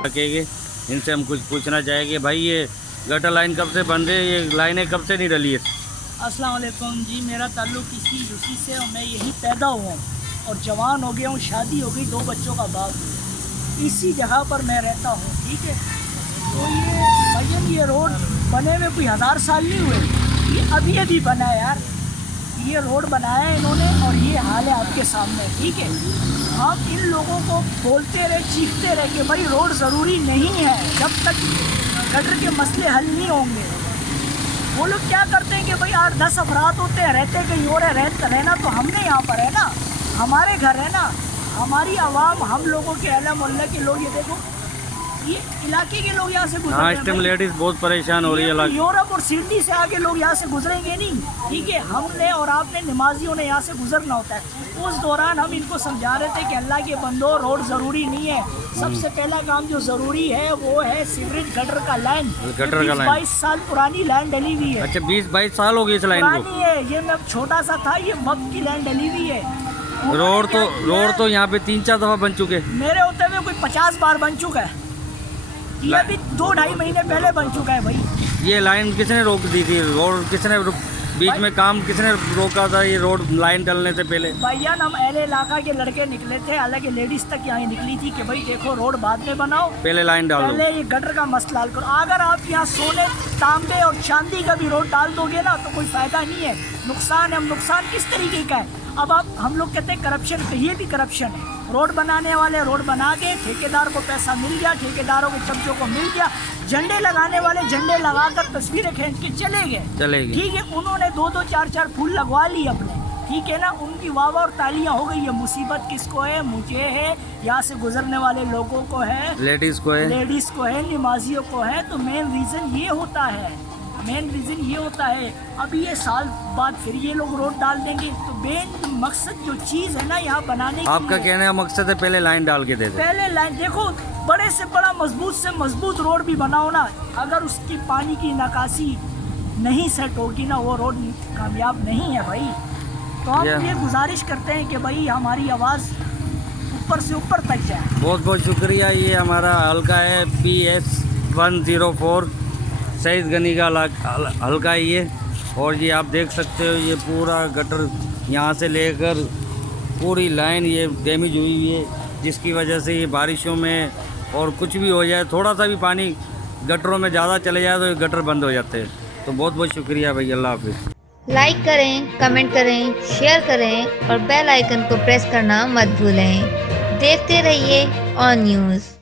रखेंगे। इनसे हम कुछ पूछना चाहेंगे, भाई ये गटर लाइन कब से बन रही है, ये लाइनें कब से नहीं डली है? अस्सलाम वालेकुम जी, मेरा ताल्लुक़ इसी यूपी से और मैं यहीं पैदा हुआ हूँ और जवान हो गया हूँ, शादी हो गई, 2 बच्चों का बाप, इसी जगह पर मैं रहता हूँ। ठीक है, तो ये भैया ये रोड बने हुए कोई 1000 साल नहीं हुए, ये अभी बना है यार। ये रोड बनाया है इन्होंने और ये हाल है आपके सामने। ठीक है, हम इन लोगों को बोलते रहे, चीखते रहे कि भाई रोड ज़रूरी नहीं है जब तक गटर के मसले हल नहीं होंगे। वो लोग क्या करते हैं कि भाई 8-10 अफराद होते हैं, रहते कहीं और है, रहना तो हमने यहाँ पर है ना, हमारे घर है ना, हमारी आवाम, हम लोगों के अहले मोहल्ले के लोग, ये देखो ये इलाके के लोग यहाँ से गुजरते हैं। इस टाइम लेडीज बहुत परेशान हो रही है। यूरोप और सिडनी से आगे लोग यहाँ से गुजरेंगे नहीं। ठीक है, हमने और आपने नमाजियों ने यहाँ से गुजरना होता है। उस दौरान हम इनको समझा रहे थे कि अल्लाह के बंदो रोड ज़रूरी नहीं है, सबसे पहला काम जो ज़रूरी है वो है सीवरेज गटर का लाइन। गटर का लाइन 22 साल पुरानी लाइन डली हुई है। अच्छा, 20-22 साल हो गई इस लाइन को? पुरानी है, ये मैं छोटा सा था, ये वक्त की लाइन डली हुई है। रोड तो यहाँ पे 3-4 दफ़ा बन चुके, मेरे होते हुए कोई 50 बार बन चुका है। ये अभी 2-2.5 महीने पहले बन चुका है भाई। ये लाइन किसने रोक दी थी? रोड किसने बीच में काम किसने रोका था ये रोड लाइन डलने से पहले? भैया हम अहले इलाका के लड़के निकले थे, हालांकि लेडीज तक यहाँ निकली थी कि भाई देखो रोड बाद में बनाओ, पहले लाइन डालो, पहले ये गटर का मसला हल करो। अगर आप यहाँ सोने, तांबे और चांदी का भी रोड डाल दोगे ना तो कोई फायदा नहीं है, नुकसान है। हम नुकसान किस तरीके का है? अब आप हम लोग कहते हैं करप्शन, ये भी करप्शन है। रोड बनाने वाले रोड बना के, ठेकेदार को पैसा मिल गया, ठेकेदारों के चमचों को मिल गया, झंडे लगाने वाले झंडे लगाकर तस्वीरें खींच के चले गए। ठीक है, उन्होंने 2-2, 4-4 फूल लगवा लिए अपने। ठीक है ना, उनकी वाह और तालियां हो गई है। मुसीबत किसको है? मुझे है, यहाँ से गुजरने वाले लोगों को है, लेडीज को है, नमाजियों को है। तो मेन रीज़न ये होता है, अभी ये साल बाद फिर ये लोग रोड डाल देंगे। तो मेन मकसद जो चीज़ है ना यहाँ बनाने की, आपका कहने का मकसद है पहले लाइन डाल के दे दे। पहले लाइन देखो, बड़े से बड़ा मजबूत से मजबूत रोड भी बनाओ ना, अगर उसकी पानी की निकासी नहीं सेट होगी ना, वो रोड कामयाब नहीं है भाई। तो हम ये गुजारिश करते हैं कि भाई हमारी आवाज़ ऊपर से ऊपर तक जाए। बहुत बहुत शुक्रिया। ये हमारा हल्का है PS 104 सईद गनी का हल्का ही है। और ये आप देख सकते हो, ये पूरा गटर यहाँ से लेकर पूरी लाइन ये डैमेज हुई हुई है, जिसकी वजह से ये बारिशों में और कुछ भी हो जाए, थोड़ा सा भी पानी गटरों में ज़्यादा चले जाए तो ये गटर बंद हो जाते हैं। तो बहुत बहुत शुक्रिया भाई, अल्लाह हाफिज़। लाइक करें, कमेंट करें, शेयर करें और बेल आइकन को प्रेस करना मत भूलें। देखते रहिए ऑन न्यूज़।